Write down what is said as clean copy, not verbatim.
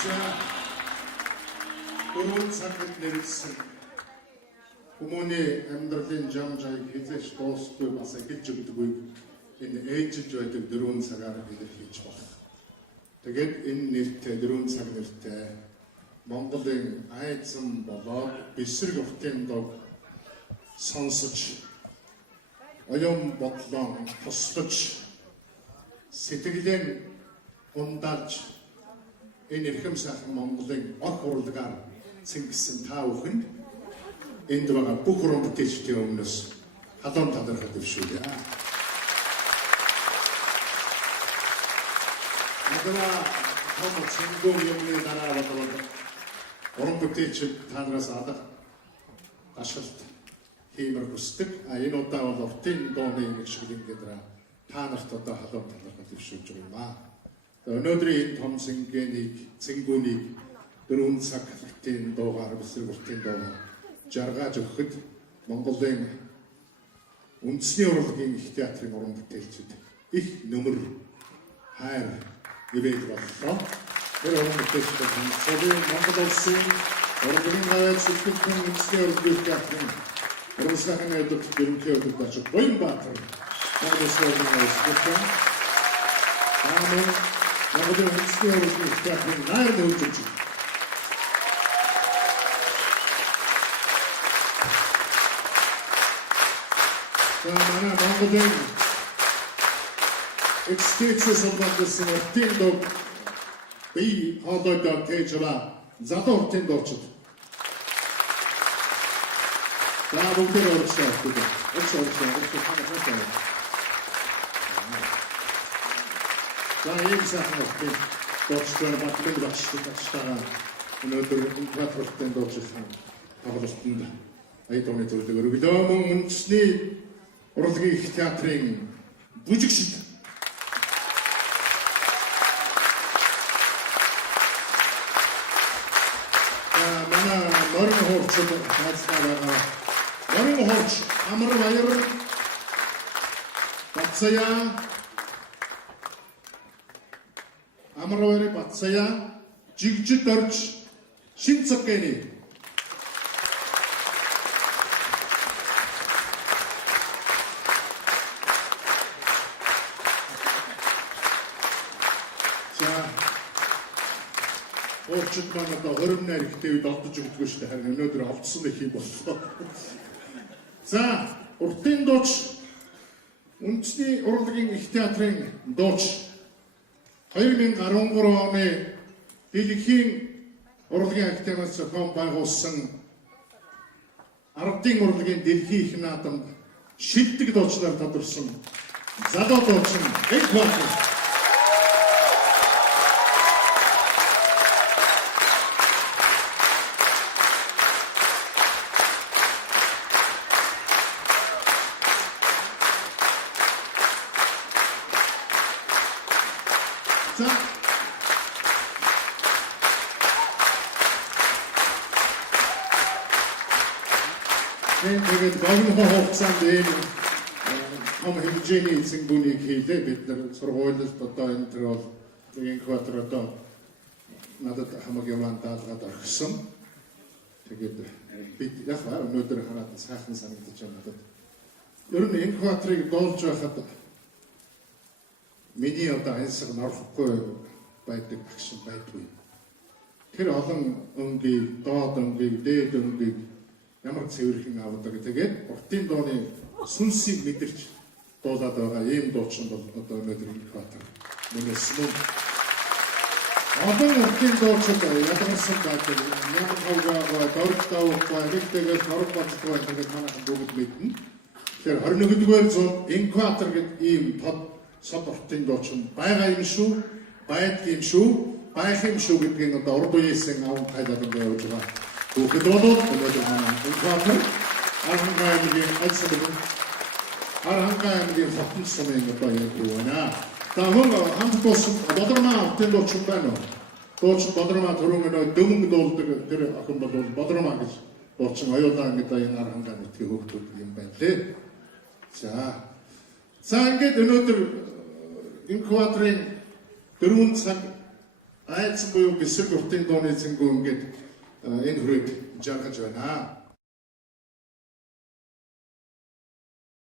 자, өрөөн цагт нэрсэн хүмүүний амьдралын жам жайг хязгаарч дуусахгүй бас эхэлж өгдөггүй энэ ээжж байдаг дөрвөн цагаар илэрхийлж болох. Тэгээд энэ нэртэй дөрвөн цаг нэртэй Монголын айдсан болоод бисрэг уртын дог сонсож оюун бодлон туслаж сэтгэлээ ундаалж энэ эрхэм сайхан Монголын ор урлагаар цэнгсэн та бүхэнд энд байгаа бүх уран бүтээлчдийн өмнөөс халуун талархал дэвшүүлье. Надаа том цэнгүүн юмны дараа болоод уран бүтээлчид та нараас алга ашиглалт хиймэр хүсдэг. Энэ удаа бол уртын дууны нэг шиг ингээд та нарт одоо халуун талархал дэвшүүлж байгаа юм аа. Өнөөдрийн том цэнгүүнийг дөрвөн цаг хүртийн дуугаар бисрэг уртын дуугаар жаргаж өгөхөд Монголын үндэсний урлагийн их театрын уран бүтээлчид их нөмөр хайр ивэж боллоо. Тэр уран бүтээлчид Монгол улсын урлагийн гавьяа сүлжээний үндэсний урлагийн театрын урамшлагын өдөр ерөнхий өдөртөч Баянбаатар Монгол улсын урлагийн театрын Монголын үндэсний урлагийн театрын найр нөхөж манай Монголын экстенцээс боловсон уртын дог бие хоолойдоо тэжла залуу уртын дочд. За бүгдээ орчихсон гэдэг. Орчихсон. За ийм сайхан уртын дочдоор батлыг багштай өнөөдөр инкватортын дочдын тоглолтод айдооны төлөв өргөлөө мөн үндэсний урлагийн их театрын бүжигчид манай норн хуурчид хаацлаа норн хуурч амар баяр бацая жигжид орж шин цаггээний Орчид маань одоо 20 найрагтай үед олдож өгдөггүй шүү дээ. Харин өнөөдөр олдсон их юм боллоо. За, уртын дууч үндэсний урлагийн их театрын дууч 2013 оны дэлхийн урлагийн академиас зохион байгуулсан ардын урлагийн дэлхийн их наадамд шилдэг дуучлаар тодорсон залуу дуучин Энкватор. Тэгээд богино хугацаанд энэ том хэмжээний цэнгүүнийг хийлээ. Бид нар сургуулиуд одоо энэ төр бол Энкватор одоо надад хамаагүй яваа даалгаад орхисон. Тэгээд бид яг өнөөдөр хараад сайхан санагдаж байна надад. Ер нь Энкваторыг дуулж байхад миний одоо ансаг норхгүй байдаг багш байдгүй. Тэр олон өнгийг, доод өнгийг, дээд өнгийг ямар цэвэрхэн авдаг. Тэгээд уртын дууны сүнсийг мэдэрч дуулаад байгаа ийм дуучин бол одоо өнөөдөр Энкватор. Мөнөөс мөн олон уртын дуучид ядарсан байдаг. Ямар хавгаа, дөрвтөө ухаа, нэгтэйгээс норог болтгоо гэдэг манайхан бүгд мэднэ. Тэгэхээр 21-р зуунд Энкватор гэдэг ийм тод сод уртын дуучин байгаа юм шүү, байдгийн шүү, байх юм шүү гэдгийг одоо урд үеийнсэн аван хайлаад ингэ явж байгаа. Бүгд болоод өнөөдөр манай Энкватор Арангаамгийн хотын сумын одоо яг байна. Таван хамт болсон Бодрмаа хотын дуучин байна. Дуучин Бодрмаа түрүүн дөнгө дуулдаг тэр охин бол Бодрмаа гэж дуучин оюутан гэдэг энэ Арангаа нутгийн хөгтүүд юм байна лээ. За ингээд өнөөдөр Энкваторын 4 цаг айдсан буюу бэсрэг уртын дооны зэнгүү ингээд энэ хүрээд жаргаж байна.